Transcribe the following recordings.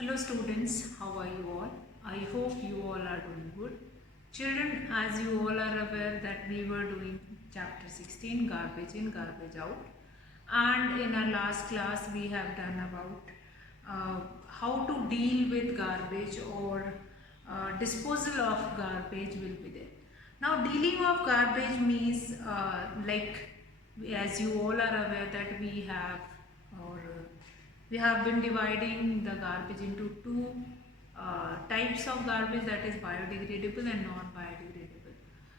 Hello students, how are you all? I hope you all are doing good. Children, as you all are aware that we were doing chapter 16, garbage in, garbage out. And in our last class we have done about how to deal with garbage or disposal of garbage will be there. Now dealing of garbage means as you all are aware that we have been dividing the garbage into two types of garbage, that is biodegradable and non-biodegradable.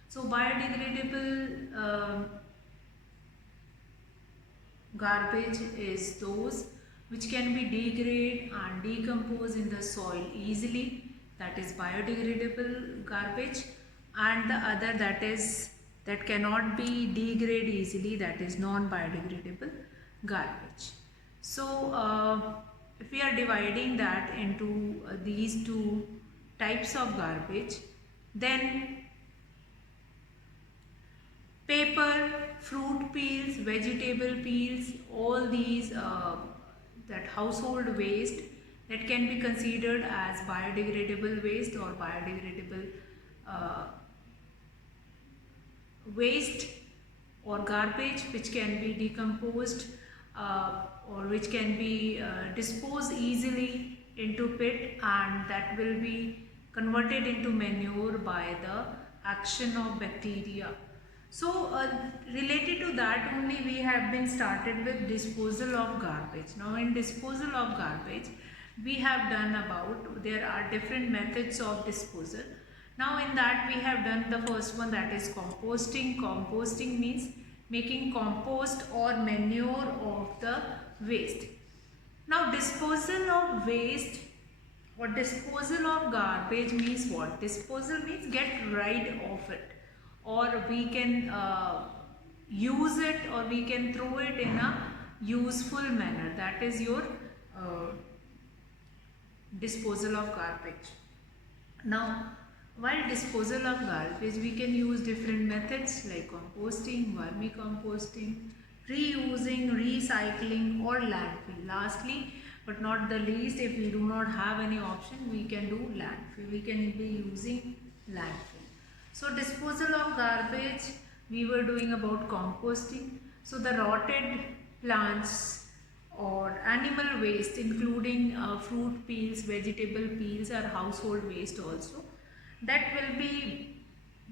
So biodegradable garbage is those which can be degrade and decompose in the soil easily, that is biodegradable garbage, and the other that cannot be degrade easily, that is non-biodegradable garbage. So if we are dividing that into these two types of garbage, then paper, fruit peels, vegetable peels, all these that household waste that can be considered as biodegradable waste or biodegradable uh, waste or garbage which can be decomposed or which can be disposed easily into pit, and that will be converted into manure by the action of bacteria. So related to that only we have been started with disposal of garbage. Now in disposal of garbage we have done about there are different methods of disposal. Now in that we have done the first one, that is composting. Composting means making compost or manure of the waste. Now disposal of waste or disposal of garbage means what? Disposal means get rid of it, or we can use it, or we can throw it in a useful manner. That is your disposal of garbage. Now while disposal of garbage we can use different methods like composting, vermicomposting, reusing, recycling or landfill. Lastly but not the least, if we do not have any option, we can do landfill. We can be using landfill. So disposal of garbage we were doing about composting. So the rotted plants or animal waste including fruit peels, vegetable peels or household waste also, that will be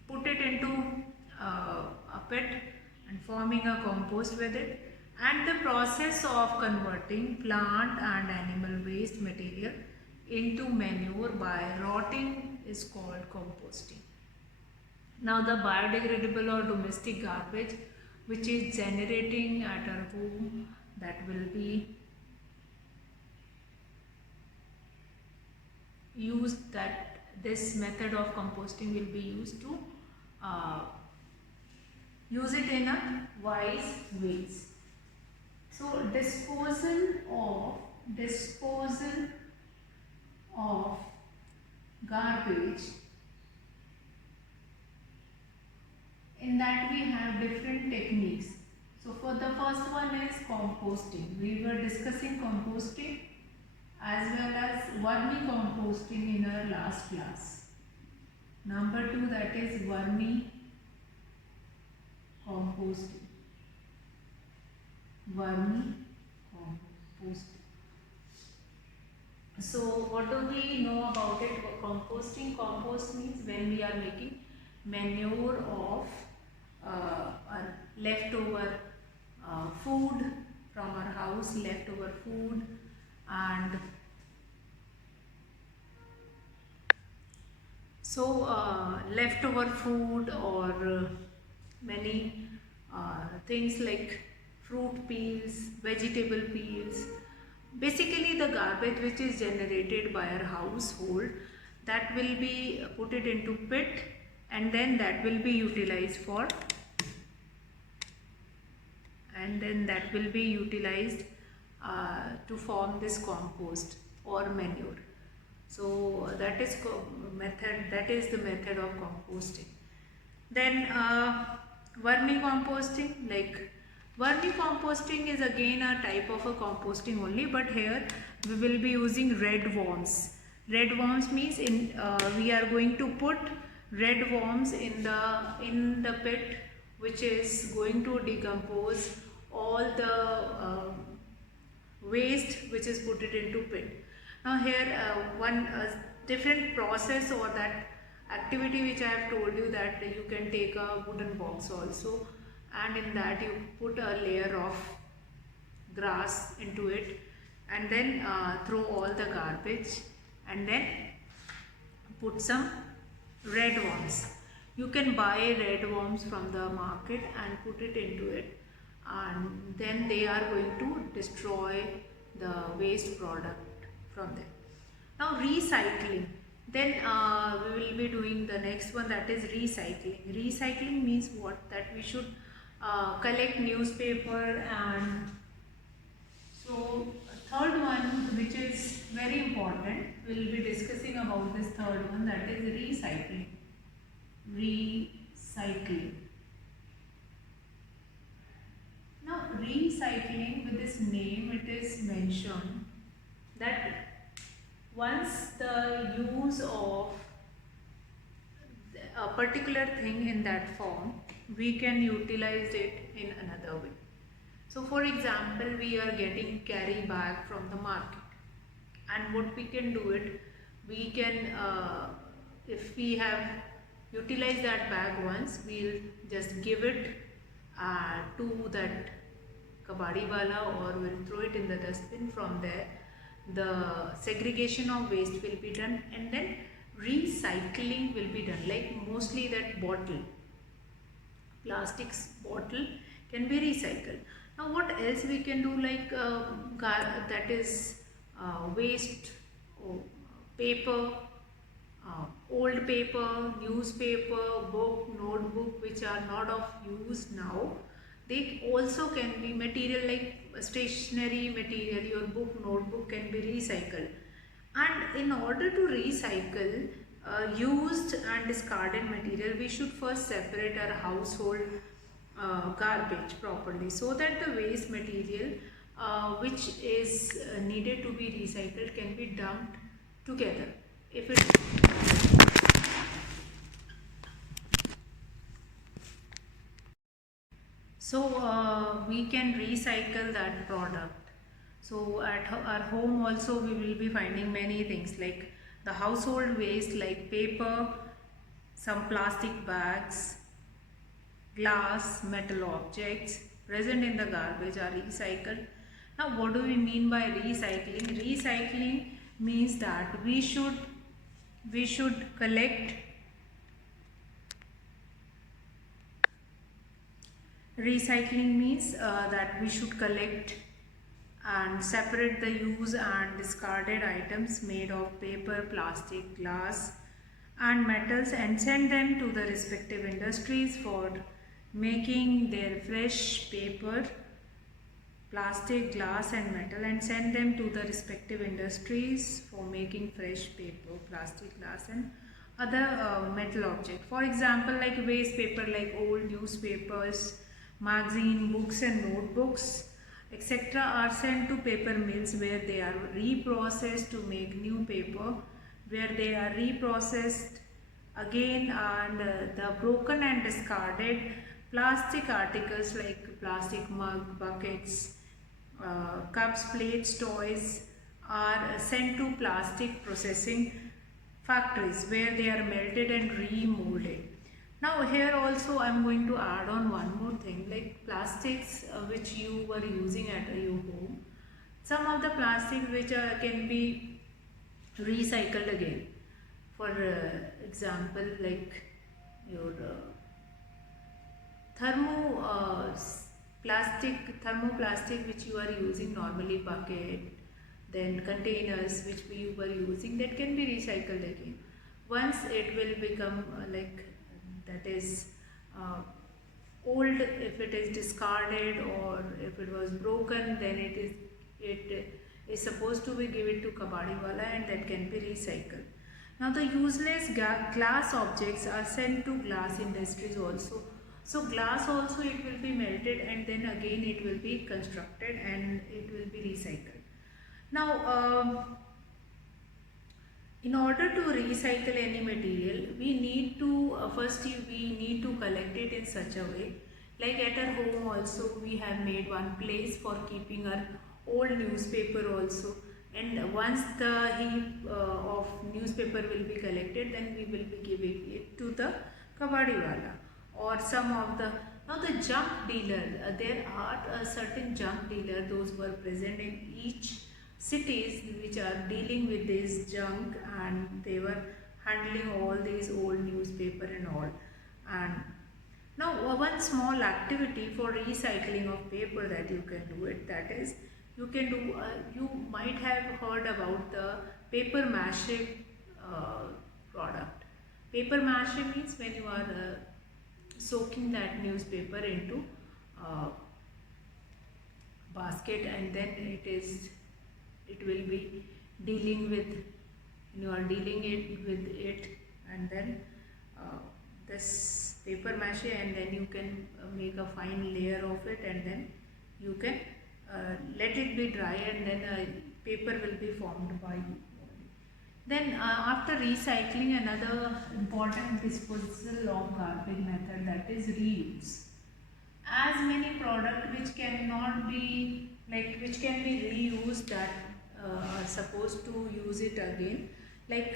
put it into a pit and forming a compost with it. And the process of converting plant and animal waste material into manure by rotting is called composting. Now the biodegradable or domestic garbage which is generating at our home, that will be used, that this method of composting will be used to use it in a wise ways. So disposal of garbage, in that we have different techniques. So for the first one is composting. We were discussing composting as well as vermicomposting in our last class. Number 2, that is vermicomposting. Vermicomposting. So what do we know about it? Composting. Compost means when we are making manure of our leftover food from our house, leftover food, and so leftover food or many things like fruit peels, vegetable peels, basically the garbage which is generated by our household, that will be put it into pit, and then that will be utilized to form this compost or manure. So that is the method of composting. Then vermicomposting, like Vermicomposting is again a type of a composting only, but here we will be using red worms. Red worms means we are going to put red worms in the pit, which is going to decompose all the waste which is put it into pit. Now here one different process or that activity which I have told you, that you can take a wooden box also, and in that you put a layer of grass into it, and then throw all the garbage, and then put some red worms. You can buy red worms from the market and put it into it, and then they are going to destroy the waste product from there. Now recycling, then we will be doing the next one, that is recycling. Recycling means what? That we should collect newspaper, and so third one, which is very important, we will be discussing about this third one, that is recycling. Recycling. Now recycling, with this name it is mentioned that once the use of a particular thing in that form, we can utilize it in another way. So for example, we are getting carry bag from the market, and what we can do it, we can if we have utilized that bag once, we'll just give it to that kabadi wala, or we'll throw it in the dustbin. From there the segregation of waste will be done, and then recycling will be done. Like mostly that bottle, plastics bottle can be recycled. Now what else we can do, like that is waste, paper, old paper, newspaper, book, notebook, which are not of use now. They also can be material like stationery material, your book, notebook can be recycled. And in order to recycle used and discarded material, we should first separate our household garbage properly, so that the waste material which is needed to be recycled can be dumped together. If it so we can recycle that product. So at our home also we will be finding many things, like the household waste like paper, some plastic bags, glass, metal objects present in the garbage are recycled. Now what do we mean by recycling? Recycling means that we should collect. Recycling means that we should collect and separate the used and discarded items made of paper, plastic, glass and metals, and send them to the respective industries for making their fresh paper, plastic, glass and metal, and send them to the respective industries for making fresh paper, plastic, glass and other metal object. For example, like waste paper, like old newspapers, magazine, books and notebooks, etc. are sent to paper mills, where they are reprocessed to make new paper, where they are reprocessed again, and the broken and discarded plastic articles like plastic mug, buckets, cups, plates, toys are sent to plastic processing factories, where they are melted and remolded. Now here also I am going to add on one more thing, like plastics which you were using at your home. Some of the plastics which can be recycled again. For example, like your thermoplastic which you are using normally, bucket, then containers which you were using, that can be recycled again. Once it will become like that is old, if it is discarded or if it was broken, then it is supposed to be given to kabadi wala, and that can be recycled. Now the useless glass objects are sent to glass industries also. So glass also it will be melted and then again it will be constructed and it will be recycled. Now in order to recycle any material, we need to we need to collect it in such a way. Like at our home also, we have made one place for keeping our old newspaper also. And once the heap of newspaper will be collected, then we will be giving it to the kabadiwala or some of the. Now the junk dealer, there are a certain junk dealer, those who are present in each cities which are dealing with this junk, and they were handling all these old newspaper and all. And now one small activity for recycling of paper that you can do it, that is you can do you might have heard about the paper mache product. Paper mache means when you are soaking that newspaper into basket, and then it will be dealing with, you are dealing it with it, and then this paper mache, and then you can make a fine layer of it, and then you can let it be dry, and then paper will be formed by you. Then after recycling, another important disposal of garbage method, that is reuse. As many products which cannot be, like which can be reused, that are supposed to use it again. Like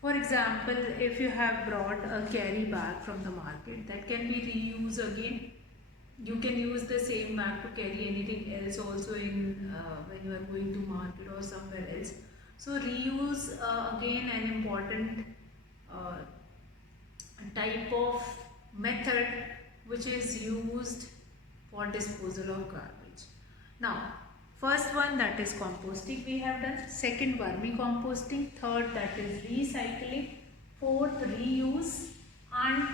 for example, if you have brought a carry bag from the market, that can be reused again. You can use the same bag to carry anything else also in when you are going to market or somewhere else. So reuse again an important uh, type of method which is used for disposal of garbage. Now first one, that is composting, we have done. Second, vermicomposting. Third, that is recycling. Fourth, reuse. And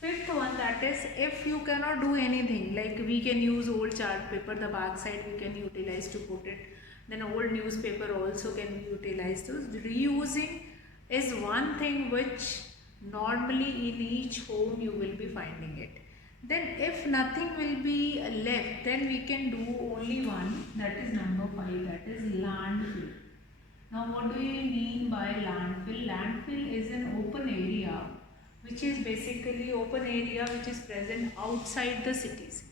fifth one, that is if you cannot do anything, like we can use old chart paper, the back side we can utilize to put it, then old newspaper also can be utilized. So reusing is one thing which normally in each home you will be finding it. Then if nothing will be left, then we can do only one, that is number 5, that is landfill. Now what do you mean by landfill? Landfill is an open area which is basically open area which is present outside the cities,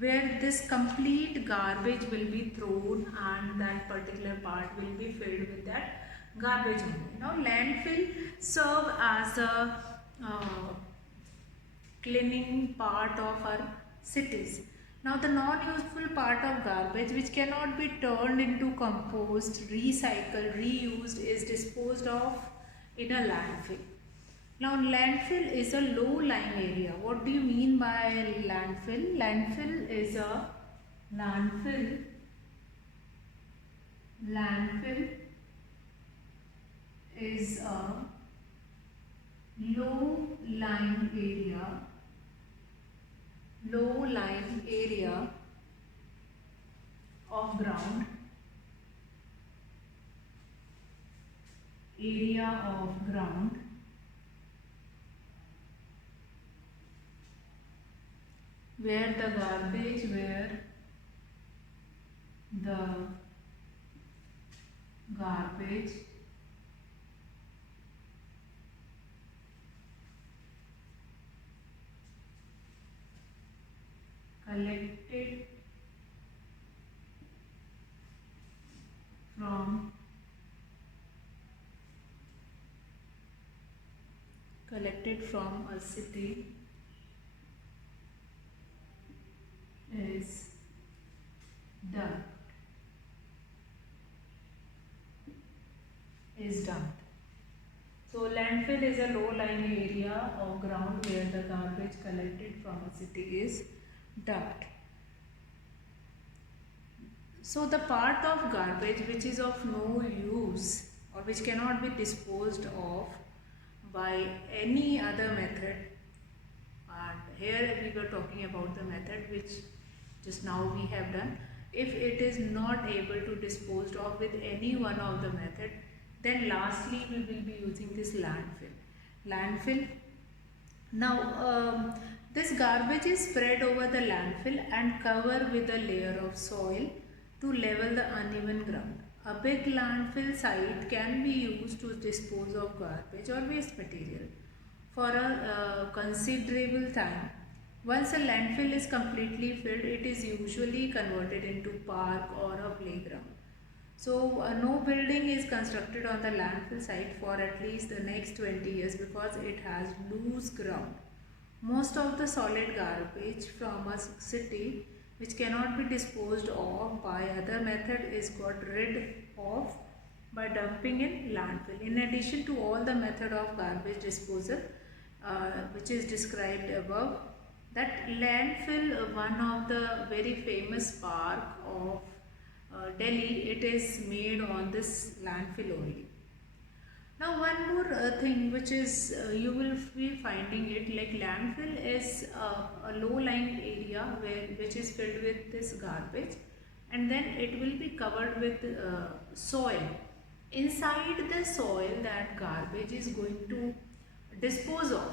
where this complete garbage will be thrown and that particular part will be filled with that garbage only. Now landfill serve as a cleaning part of our cities. Now the non-useful part of garbage which cannot be turned into compost, recycled, reused is disposed of in a landfill. Now landfill is a low-lying area. What do you mean by landfill? Landfill is a low-lying area of ground, where the garbage collected from a city is dumped. So landfill is a low-lying area of ground where the garbage collected from a city is dumped. So the part of garbage which is of no use or which cannot be disposed of by any other method, and here we were talking about the method which just now we have done. If it is not able to dispose of with any one of the method, then lastly we will be using this landfill. Landfill Now, this garbage is spread over the landfill and covered with a layer of soil to level the uneven ground. A big landfill site can be used to dispose of garbage or waste material for a considerable time. Once a landfill is completely filled, it is usually converted into park or a playground. So no building is constructed on the landfill site for at least the next 20 years because it has loose ground. Most of the solid garbage from a city which cannot be disposed of by other method is got rid of by dumping in landfill. In addition to all the method of garbage disposal which is described above, that landfill, one of the very famous park of Delhi, it is made on this landfill only. Now one more thing which is you will be finding it, like landfill is a low-lying area which is filled with this garbage, and then it will be covered with soil. Inside the soil that garbage is going to dispose of,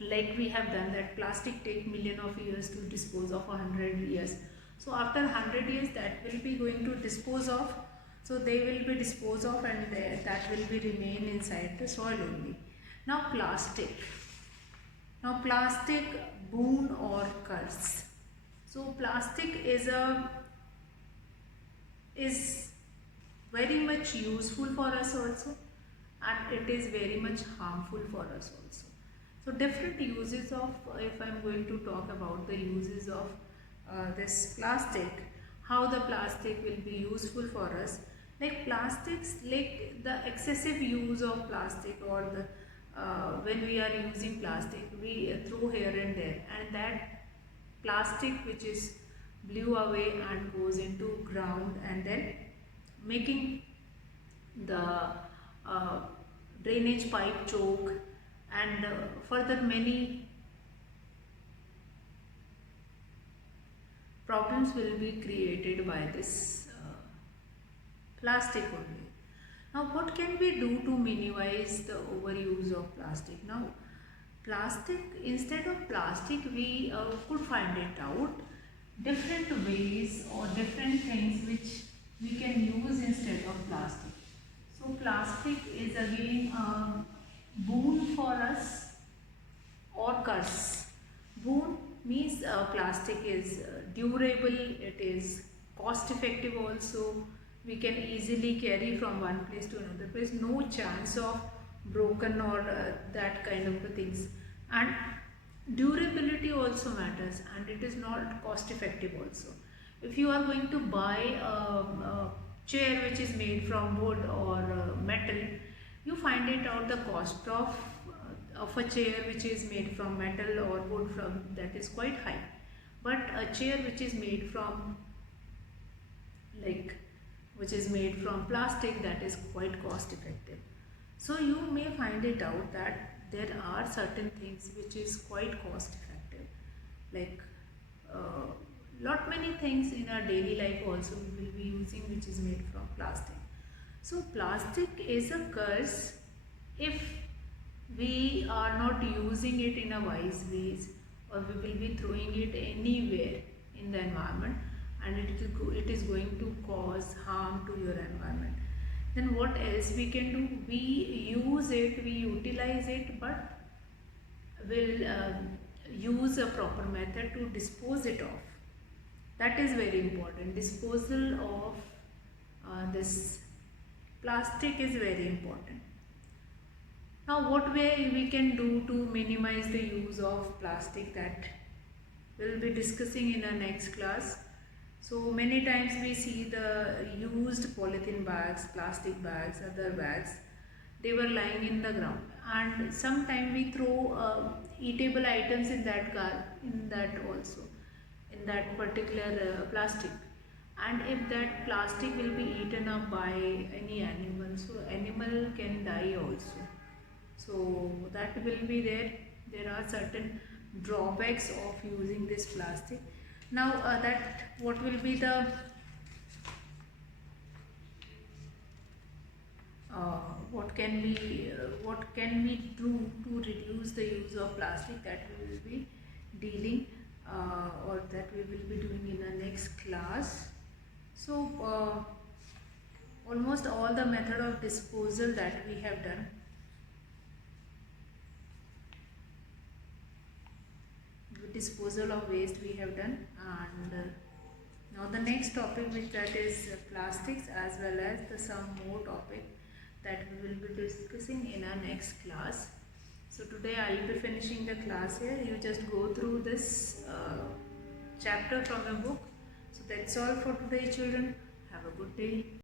like we have done that plastic take million of years to dispose of 100 years. So after 100 years that will be going to dispose of, so they will be disposed of and that will be remain inside the soil only. Now plastic. Now plastic, boon or curse. So plastic is very much useful for us also, and it is very much harmful for us also. So different uses of, if I am going to talk about the uses of this plastic, how the plastic will be useful for us. Like plastics, like the excessive use of plastic, or the when we are using plastic, we throw here and there, and that plastic which is blew away and goes into ground, and then making the uh, drainage pipe choke, and further many problems will be created by this plastic only. Now what can we do to minimize the overuse of plastic? Now plastic, instead of plastic, we could find it out different ways or different things which we can use instead of plastic. So plastic is again a boon for us or curse. Boon means plastic is durable, it is cost effective also, we can easily carry from one place to another place, no chance of broken or that kind of things, and durability also matters, and it is not cost effective also. If you are going to buy a chair which is made from wood or metal, you find it out the cost of a chair which is made from metal or wood, from that is quite high, but a chair which is made from, like, which is made from plastic, that is quite cost effective. So you may find it out that there are certain things which is quite cost effective, like lot many things in our daily life also we will be using which is made from plastic. So plastic is a curse if we are not using it in a wise ways, or we will be throwing it anywhere in the environment, and it is going to cause harm to your environment. Then what else we can do? We use it, we utilize it, but will use a proper method to dispose it of. That is very important. Disposal of this plastic is very important. Now what way we can do to minimize the use of plastic, that we will be discussing in our next class. So many times we see the used polythene bags, plastic bags, other bags, they were lying in the ground, and sometimes we throw eatable items in that also, in that particular plastic, and if that plastic will be eaten up by any animal, so animal can die also. So that will be there. There are certain drawbacks of using this plastic. Now that what will be the what can we do to reduce the use of plastic, that we will be dealing or that we will be doing in the next class. So almost all the method of disposal that we have done, the disposal of waste we have done, and now the next topic, which that is plastics, as well as the some more topic that we will be discussing in our next class. So today I will be finishing the class here. You just go through this chapter from the book. So that's all for today, children. Have a good day.